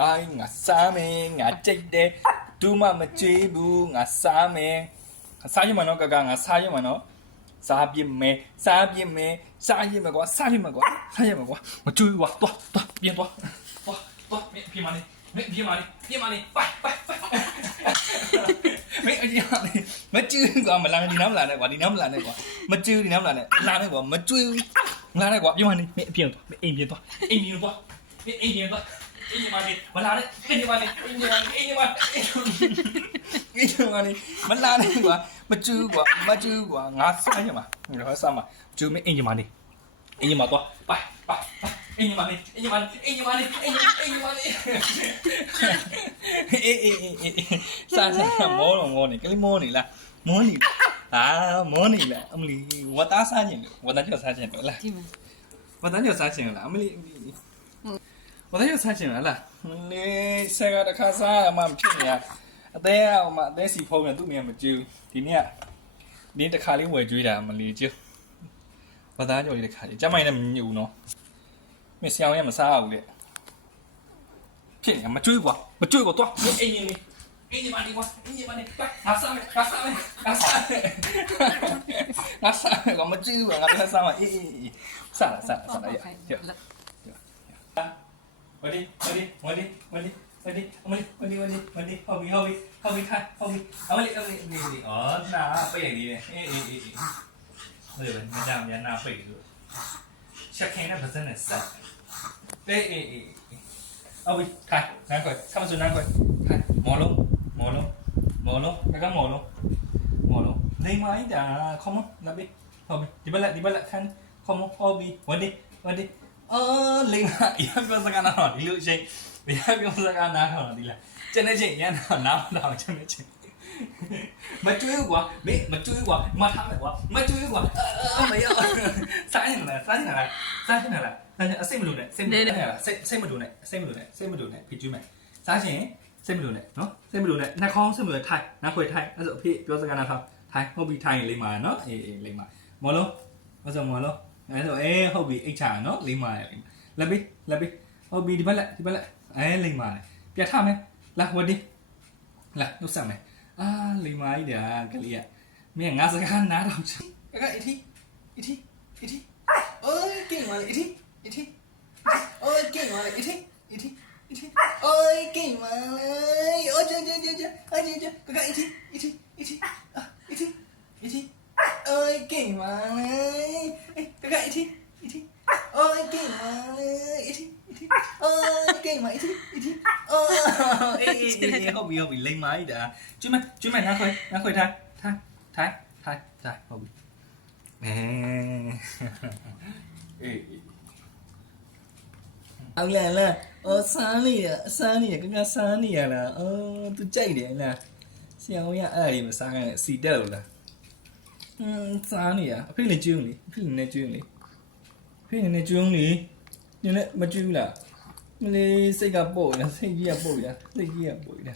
အိုင်းငါစားမယ်ငါကြိတ်တယ်သူမှမကြွေးဘူးငါစားမယ်စားရမနော်ကကငါစားရမနော်စားပြစ်မယ်စားပြစ်မယ်စားရမယ်ကွာစားရမယ်ကွာစားရမယ်ကွာမကြွေးဘူးကွာသွားသွားပြန်သွားသွားသွားမင်းပြမလေးမင်းပြမလေးပြမလေးပိုက်ပိုက်ပိုက်မင်းအကြီးဟာမကြွေးကွာမလာဒီနားမလာနဲ့ကွာဒီနားမလာနဲ့ကွာမကြွေးဒီနားမလာနဲ့လာနဲ့ကွာမကြွေးငါနဲ့ကွာပြမလေးမင်းအပြင်သွားမင်းအိမ်ပြင်သွားအိမ်ပြင်သွားမင်းအိမ်ပြင်သွား အင်းညီမလေးမလာနဲ့အင်းညီမလေးအင်းညီမလေးအင်းညီမလေးအင်းညီမလေးမလာနဲ့ကွာမကျူးကွာမကျူးကွာငါစမ်းရမှာငါစမ်းမှာကျူးမအင်းညီမလေးအင်းညီမတော့ပါပါအင်းညီမလေးအင်းညီမလေးအင်းညီမလေးအင်းအင်းညီမလေးအေးအေးအေးစာစာမောတော့မောနေကလေးမောနေလားမောနေလားအာမောနေလားအမလီဝတ်သားစားခြင်းလို့ဝတ်သားကြောက်စားခြင်းလို့လားကြည့်ပါဝတ်သားကြောက်စားခြင်းလို့လားအမလီ 我那又猜进来了。你这个的卡萨嘛骗你啊！အသေးအောင်မအသေးစီဖုံးပြန်သူ့မြန်မကျူးဒီနေ့ကဒီတစ်ခါလေးဝယ်ကြွေးတာမလီကျူးဘာသာကြော်လေးတစ်ခါလေးကျမိုင်းနဲ့မညူနော်မင်းဆောင်းရမစားဘူးလေ骗你，没追过，没追过多。你哎你你，哎你妈你我，哎你妈你，拿三枚，拿三枚，拿三枚，拿三枚，我没追过，拿三枚，咦咦咦，算了算了算了，就。Ready, ready, ready, ready, ready, ready, ready, ready, ready, hobby, hobby, hobby, hi, hobby. À, ready, ready, ready, ready. Ờ, na, bây giờ đi này. Ê, ê, ê, ê. Bây giờ mình làm nhà na bây rồi. Chắc khen nó phải rất là sợ. Ê, ê, ê, ê. Hobby, hi, nang coi, sao mà nang coi. Hi, mò luôn, mò luôn, mò luôn, cái cái mò luôn, mò luôn. Lên máy đã, không không, là đi. Hobby, đi bắt lại, đi bắt lại khăn, không không, hobby, ready, ready. အော်လိမ္မာရပြောစကားနာတော့ဒီလိုချင်းရပြောစကားနာတော့ဒီလားကျန်တဲ့ချင်းရန်တော့နားမတော့ကျန်တဲ့ချင်းမကျွေးဘူးကွာမင်းမကျွေးကွာမထားမယ်ကွာမကျွေးကွာအမရောစားနေလားစားနေလားစားနေလားအစိတ်မလို့နဲ့စိတ်မလို့နဲ့စိတ်စိတ်မလို့နဲ့စိတ်မလို့နဲ့စိတ်မလို့နဲ့ဖိကျွေးမယ်စားရှင်စိတ်မလို့နဲ့နော်စိတ်မလို့နဲ့နှာခေါင်းစိတ်မလို့ထိုင်နှာခွေထိုင်အဲ့ဆိုအဖေပြောစကားနာထောင်ထိုင်ဟုတ်ပြီထိုင်လိမ္မာနော်အေးအေးလိမ္မာမော်လုံးအဲ့ဆိုမော်လုံး အဲ့ဆိုအေးဟုတ်ပြီအိတ်ချာနော်လိမ္မာလိမ္မာလက်ပြီးလက်ပြီးဟုတ်ပြီဒီဘက်လက်ဒီဘက်လက်အဲလိမ္မာလေပြတ်ထမယ်လာဝတ်ဒီလာနှုတ်ဆက်မယ်အာလိမ္မာကြီးတာကလေးကမင်းငါစကားနားတော့ချကကအထီအထီအထီအိုးကင်းပါလေအထီအထီအိုးကင်းပါလေအထီအထီအထီအိုးကင်းပါလေအိုးကြကြကြကြအကြကြကကအထီအထီအထီအထီအထီအိုးကင်းပါ အိမ်မအစ်အစ်အော်အေးအေးအေးဟုတ်ပြီဟုတ်ပြီလိမ်မာကြီးတာကျွမ်းမကျွမ်းမနားခွဲနားခွဲထားထားထားထားထားဟုတ်ပြီအဲအေးအောင်ရလားအော်ဆန်းနေရဆန်းနေရခင်ဗျဆန်းနေရလားအော်သူကြိုက်တယ်လားဆရာဝန်ကအဲ့ဒါကြီးမစားခိုင်းစီတက်လို့လားအင်းစားနေရအဖေလည်းကျွန်းလေအဖေလည်းကျွန်းလေအဖေလည်းကျွန်းလေနင်လည်းမကျွန်းလား မလေးစိတ်ကပို့ရစိတ်ကြီးကပို့ရစိတ်ကြီးကပို့ရ